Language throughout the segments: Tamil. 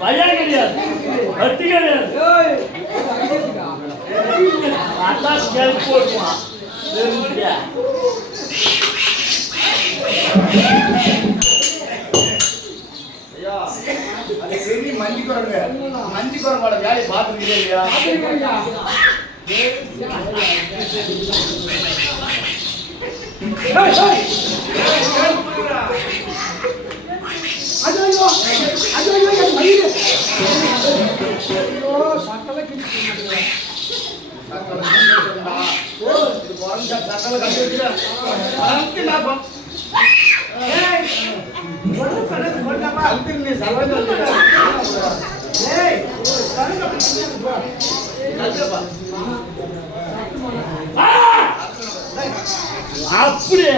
பையன் கிடையாது, பத்தி கிடையாது. அதான் கேள்வி போடுவான். ஐயா, அது சரி மஞ்சி குரங்கோட வேலையை பார்த்துருக்கீங்க இல்லையா? அப்படியே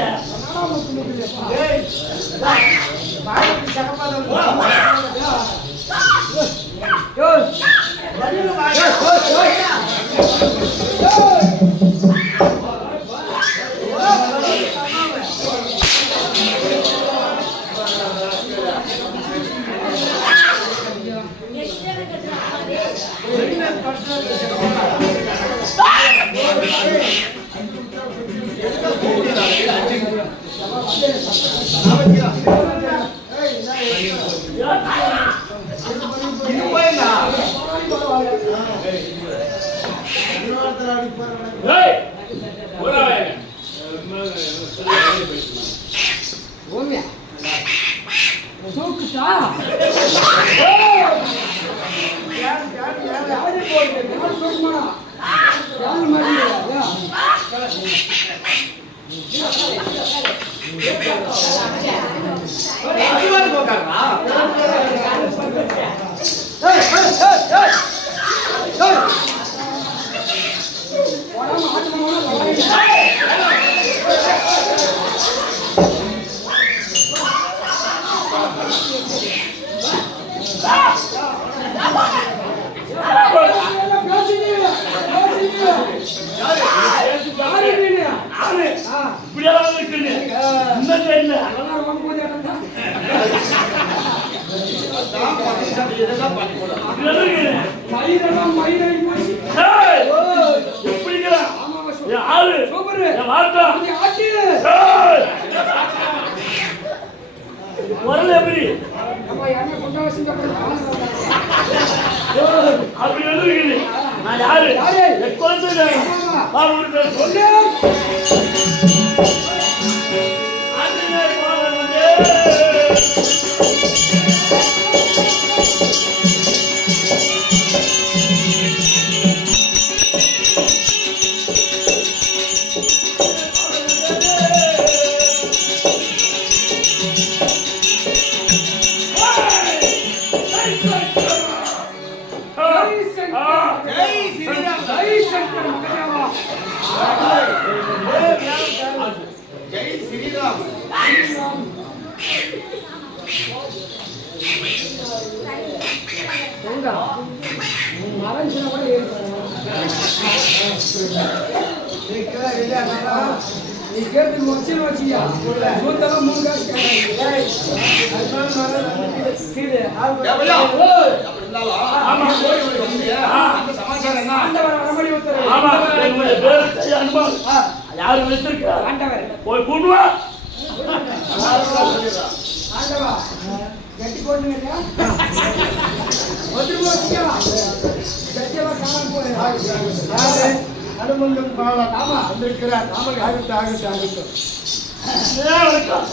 ஆகட்டும்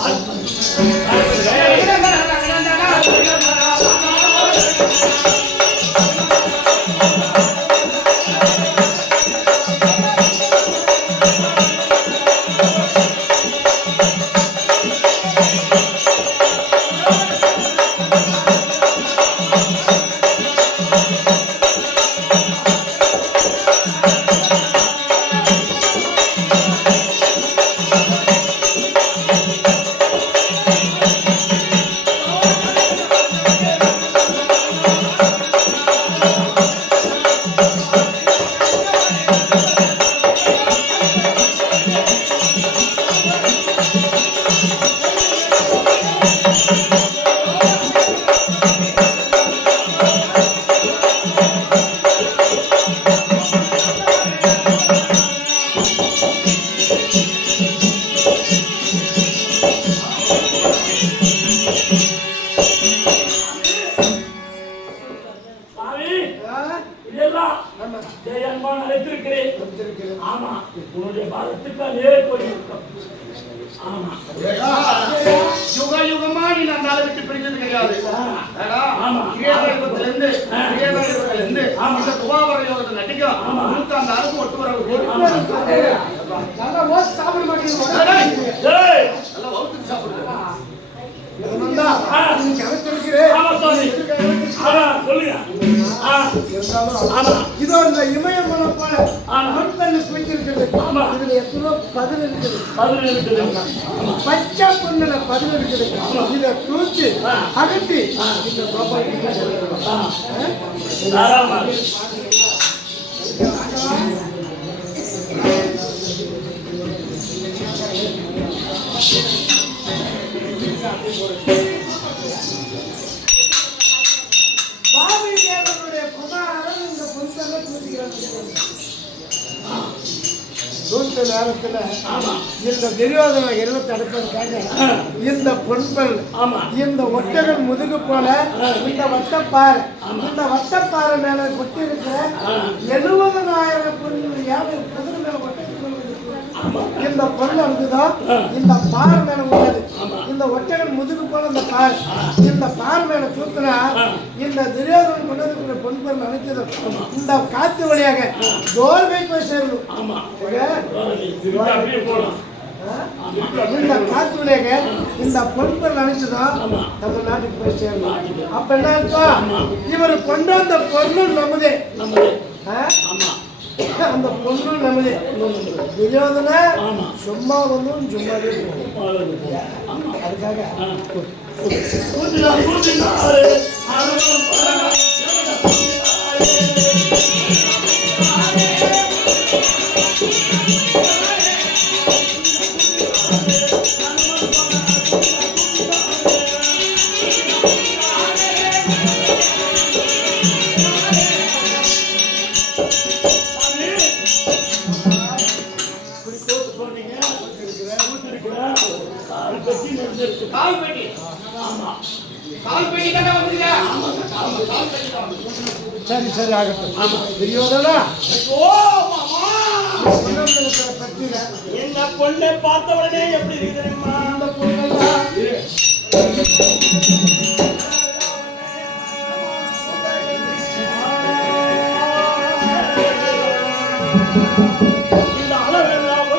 ஜெயன்பான் அழைத்திருக்கிறேன். ஆமா, உன்னுடைய பாதத்துக்காக போயிருக்கோம். ஆமா, யுக யுகமா நீ அந்த அளவுக்கு பிரிஞ்சது கிடையாது. ஆமா, இருந்து இந்த துவாபர யோகத்தை நடிக்கும் அந்த அளவுக்கு ஒட்டு வரவு நல்லா ஓட்டு சாப்பிட மாட்டேங்குது. நல்லா வகுத்துக்கு சாப்பிடுது. இதோ இந்த இமயமலை போல குவித்திருக்கிறது. இதுல எத்தனோ பதில் இருக்குது. பச்சை பொண்ணுல பதில் இருக்குது. இதை தூக்கி அகற்றி இந்த பாபி தேவனுடைய குமாரன் இந்த புத்தக தூத்த நேரத்துல இந்த துரியோதனை இருபத்தி அடுப்பதற்காக இந்த பொன்பல் இந்த ஒட்டகன் முதுகு போல இந்த வட்டப்பாறை மேல கொட்டி இருக்கிற 70,000 பொண்ணு யாரு குதிரை மேல ஒட்டகன் இந்த பொருள் இருந்துதான் இந்த பாறை மேல உள்ளது. இந்த ஒட்டகன் முதுகு போல இந்த பாறை மேல தூக்குனா இந்த துரியோதனன் கொண்டதுக்குரிய பொன்பொருள் அனைத்ததும் இந்த காத்து வழியாக தோல்வை போய் சேரணும். இந்த காத்து வழியாக இந்த பொன்பொருள் அனைத்ததும் நம்ம நாட்டுக்கு போய் சேரணும். அப்ப என்ன அர்த்தம்? இவர் கொண்டு வந்த பொருளும் நம்மதே. அந்த பொண்ணு நம்மதே. துரியோதனை சும்மா வந்தும் சும்மாவே அதுக்காக சரி சரி ஆகட்டும். துரியோதனா என்ன பொண்ணை பார்த்த உடனே எப்படி இருக்குதுமா அந்த பொண்ணெல்லாம் இந்த அளவெல்லாம்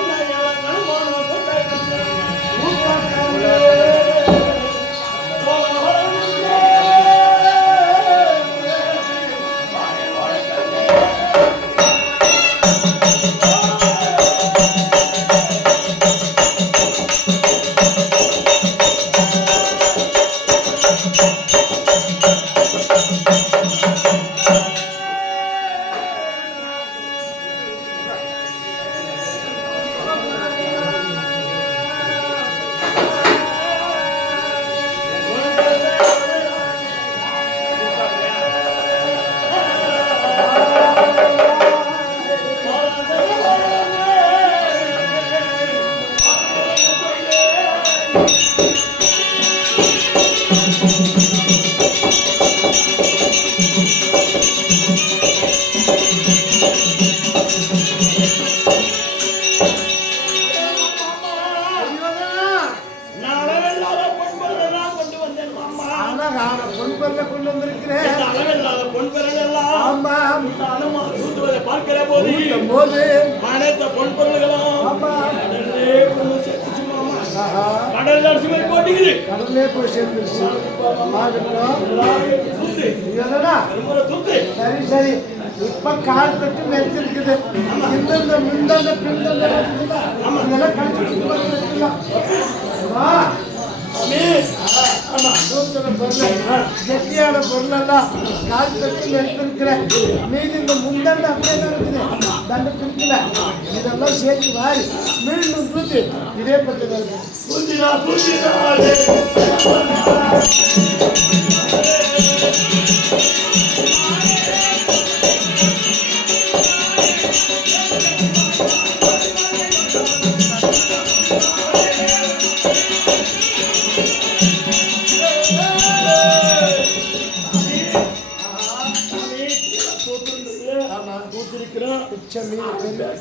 கடலே போய் சேர்ந்துருச்சு. சரி சரி இப்ப கால் தட்டு நெரிச்சிருக்குது. இந்தந்த முந்தந்த பிந்தந்த இதெல்லாம் கழிச்சு கெட்டியான பொருள் எல்லாம் கால் தட்டு நெரிச்சிருக்கிற மீது இந்த முந்தந்த அப்படியே தான் இருக்குது. தண்டு பிரிக்கல. இதெல்லாம் சேர்த்து வாரி மீண்டும் தூத்து இதே பற்றி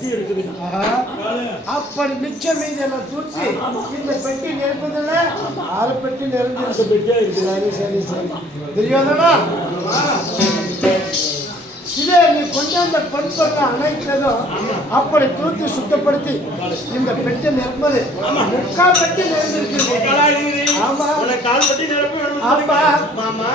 பெட்டி இருக்குது. ஆஹா. அப்படி மிச்சம் மீதி எல்லாம் தூச்சி இந்த பெட்டி நிரப்புதில்ல 6 பெட்டி நிறைஞ்சிருக்கு. பெட்டியா இருக்குது. சரி சரி சரி தெரியாதனா இதே நீ கொஞ்சம் அந்த பொன் பொருளை அணைத்ததும் அப்படி தூக்கி சுத்தப்படுத்தி இந்த பெட்டி நிரப்பது 3/4 பெட்டி நிறைஞ்சிருக்கு. ஆமா கால் பெட்டி நிரப்ப ஆமா மாமா.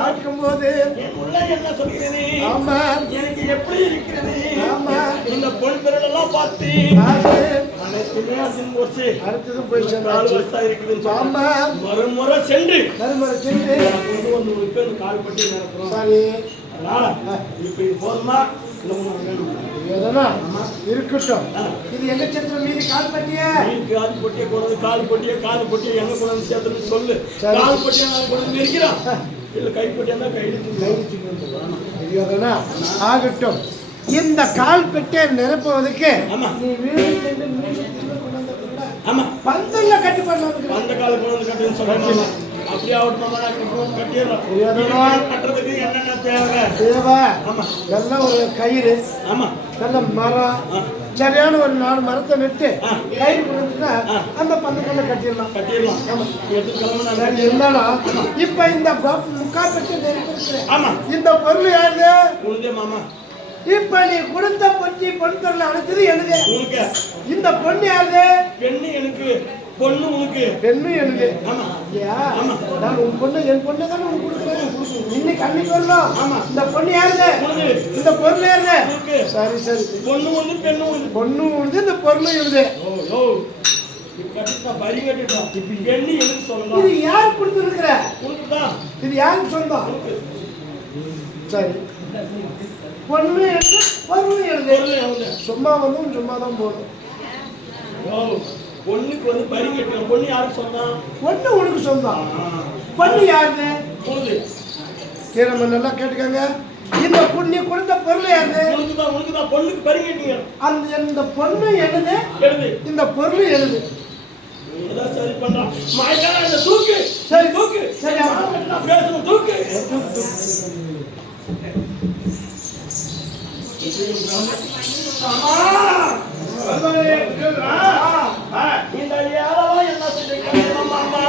பார்க்கும்போது என்ன சொல்கிறது? ஆமா எனக்கு எப்படி இருக்கிறது? ஆமா இந்த பொன் பொருள் எல்லாம் பார்த்து அது அனைத்துமே அர்ஜுன் போச்சு. அடுத்தது போய் 4 சேர்ந்தாச்சு. வருஷம் இருக்குதுன்னு ஆமா மறுமுறை சென்று நறுமறை சென்று கொண்டு வந்து ஒரு பேர் கால் பட்டி நிரப்புறோம். சரி அதனால இப்ப இது போதுமா இல்லை ஒண்ணு வேணுமா? எதனா இருக்கட்டும். இது எங்க சத்திரம் மீறி கால் பட்டிய நீ கால் பொட்டியை கொண்டு கால் பொட்டியை எங்க கொண்டு வந்து சேர்த்துன்னு சொல்லு. சரி. கால் பொட்டியை நான் கொண்டு வந்து இருக்கிறான் இல்லை கைப்பட்டியா தான் கையிட்டு தெரியாதனா ஆகட்டும். இந்த கால் பெட்டியை நிரப்புவதற்கு ஆமா. நீ வீடு சென்று மீண்டும் திரும்ப கொண்டு வந்து கொடுடா. ஆமா பந்தல்ல கட்டி பண்ணலாம். அந்த கால கொண்டு வந்து கட்டுன்னு சொல்றேன். அப்படியே ஆகட்டும் மாமா. நான் கட்டிடுறோம். தெரியாதனா கட்டுறதுக்கு என்னென்ன தேவை? தேவா ஆமா நல்ல ஒரு கயிறு ஆமா நல்ல மரம் சரியான ஒரு 4 மரத்தை நட்டு கயிறு கொடுத்துட்டா அந்த பந்தக்கல்ல கட்டிடலாம். கட்டிடலாம். ஆமா எடுத்துக்கலாம். சரி இருந்தாலும் இப்ப இந்த 3/4 பெட்டி நெருப்பிருக்கிறேன். ஆமா இந்த பொருள் யாரு? உனதே மாமா. இப்ப நீ கொடுத்த பொட்டி பொன் பொருள் அழைச்சது எனது. உனக்கு இந்த பொண்ணு யாரு? பெண்ணு எனக்கு, பொண்ணு உனக்கு. பெண்ணு எனது. ஆமா ஐயா ஆமா. நான் உன் பொண்ணு என் பொண்ணு தானே உனக்கு கொடுக்குறேன். இன்னைக்கு அன்னைக்கு வரலாம். ஆமா. இந்த பொண்ணு யாரு? உனது. இந்த பொருள் யாரு? உனக்கு. சரி சரி பொண்ணு உனது, பெண்ணு உனது. பொண்ணு உனது இந்த பொருள் எனது. ஓ ஓ கட்டிட்டா பரி கட்டிட்டா. இப்ப பெண்ணு எனக்கு சொல்லலாம். இது யார் கொடுத்துருக்குற? உனக்கு தான். இது யாருக்கு சொந்தம்? சரி பொண்ணு எழுது பொருள் எழுது. பொண்ணு எவ்வளவு? சும்மா வந்து சும்மா தான் போதும். ஓ பொண்ணுக்கு வந்து பரி கட்டணும். பொண்ணு யாருக்கு சொன்னான்? பொண்ணு உனக்கு சொந்தம். பொண்ணு யாருது? உனது. நம்ம நல்லா கேட்டுக்கங்க. இந்த பொண்ணு கொடுத்த பொருள் யாரு? உனக்கு தான் பொண்ணுக்கு பரி கட்டிங்க. இந்த பொண்ணு எழுது எழுது. இந்த பொருள் எழுது. அதான் சரி பண்றான். மாய்க்கான இந்த தூக்கு. சரி தூக்கு. சரி நான் பேசணும். தூக்கு. இந்த ஏழவா என்ன செஞ்சுக்க மாமா?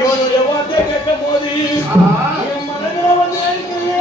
இவனுடைய வார்த்தையை கேட்கும் போது என் மனதில் வந்து இருக்கிறது.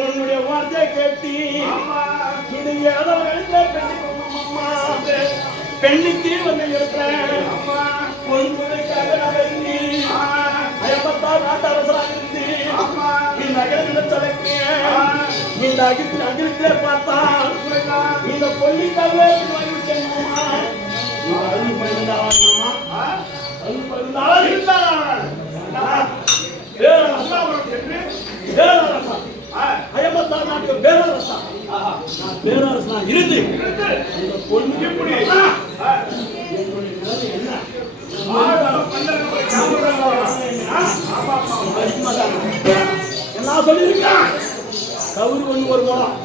உன்னுடைய வார்த்தை கேட்டி இது ஏதோ பெண்ணுக்கு வந்து இருக்கிறேன் பொன்முறைக்காக நகர்ந்து அயப்பத்தால் நாட்டரசராக இருந்து இந்த அகில சலைக்கிறேன் இந்த அகிலத்திலே பார்த்தான் இந்த பொன்னிக்காக வாங்கிவிட்டேன் அயமத்தால் நாட்டுக்கு பேரரசா பேரரசா இருந்து இந்த பொண்ணு எப்படி என்ன சொல்லியிருக்கேன் கவுரி ஒண்ணு ஒரு மூலம்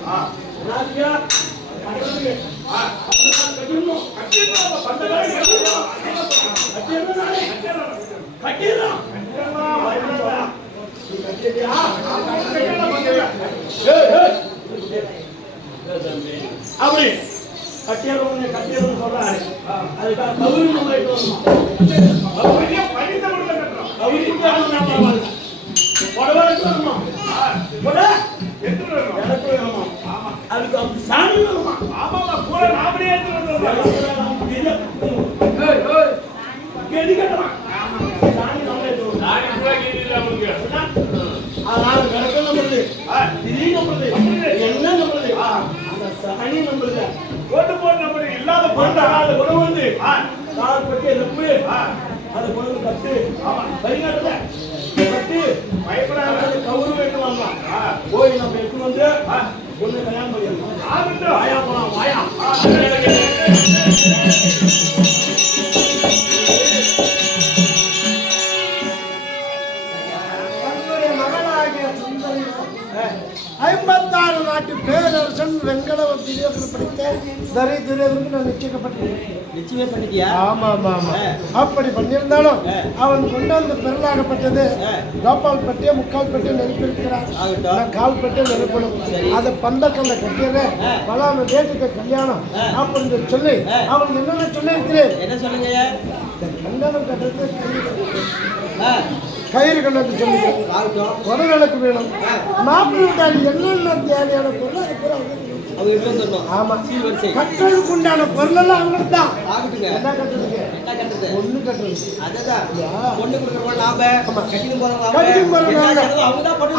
அப்படி கட்டியவங்க கட்டியவங்க சொல்றாரு அதுக்காக கவுரி அதுக்கு சாணி வருமா கேடி கட்டலாம் சாணி நம்மளுது என்ன நம்மளுது அந்த சாணி நம்மளுது போட்டு நம்மளுது இல்லாத பொருள் உணவு வந்து கால் பட்டி நெப்பு அதை கொண்டு கட்டு வரிகாட்டுல கட்டு பயப்படாத கவுரு வைத்து வாங்கலாம் போய் நம்ம எடுத்து வந்து பொண்ணு கல்யாணம் பண்ணிடலாம் வாயா போலாம் வாயா ஐம்பத்தாறு நாட்டு பேரரசன் வெங்கடவ துரியோதனன் படித்த தரை துரியோதனுக்கு நான் நிச்சயமே பண்ணிட்டியா? ஆமா ஆமா ஆமா அப்படி பண்ணியிருந்தாலும் அவன் கொண்டாந்த பெருளாகப்பட்டது கோபால் பட்டிய முக்கால் பட்டிய நெருப்பிருக்கிறான் நான் கால் பட்டிய நெருப்பணும் அதை பந்தக்கல்ல கட்டிடுறேன் பலான டேட்டுக்கு கல்யாணம் அப்படின்னு சொல்லி அவன் என்னென்ன சொல்லியிருக்கிறேன் என்ன சொல்லுங்க கல்யாணம் கட்டுறது கயிறு கண்ணத்து சொல்லுங்க உடலுக்கு வேணும் மாப்பிள்ளைக்காரி என்னென்ன தேவையான பொருள் ஆமா கட்டுறதுக்கு உண்டான பொருள் எல்லாம் அவங்களுக்கு தான் என்ன கட்டுறதுக்கு ஒண்ணு கட்டுறது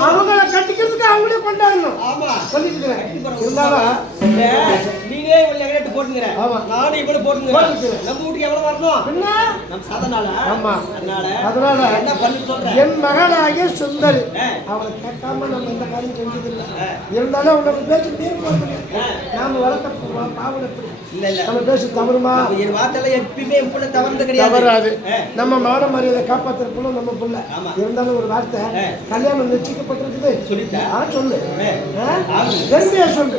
அவங்கள கட்டிக்கிறது சந்தோஷத்துக்கு அவங்களே கொண்டாடணும். ஆமா. சொல்லிட்டு இருக்கிறேன். இருந்தாலும் நீனே இவ்வளவு எகனட்டு போட்டுங்கிற. ஆமா. நானும் இவ்வளவு போட்டுங்கிறேன். போட்டுக்கிறேன். நம்ம வீட்டுக்கு எவ்வளவு வரணும்? என்ன நம்ம சாதனால. ஆமா. அதனால அதனால என்ன பண்ணி சொல்றேன்? என் மகனாகிய சுந்தரி ஆ. அவளை கேட்காம நம்ம இந்த காரியம் செஞ்சதில்லை. இருந்தாலும் அவனோட பேச்சு மீறி போறது. நாம வளர்த்த பாவனை எப்படி இல்ல இல்ல. நம்ம பேச தவறுமா? என் வார்த்தையில எப்பயுமே இப்படி தவறுது கிடையாது. தவறாது. ஆ. நம்ம மான மரியாதை காப்பாத்துற புள்ள நம்ம புள்ள. ஆமா. இருந்தாலும் ஒரு வார்த்தை கல்யாணம் நிச்சயிக்கப்பட்டிருக்குது. சொல்லிட்டா? சொல்லு. ஆ. பெருமையா சொல்லு.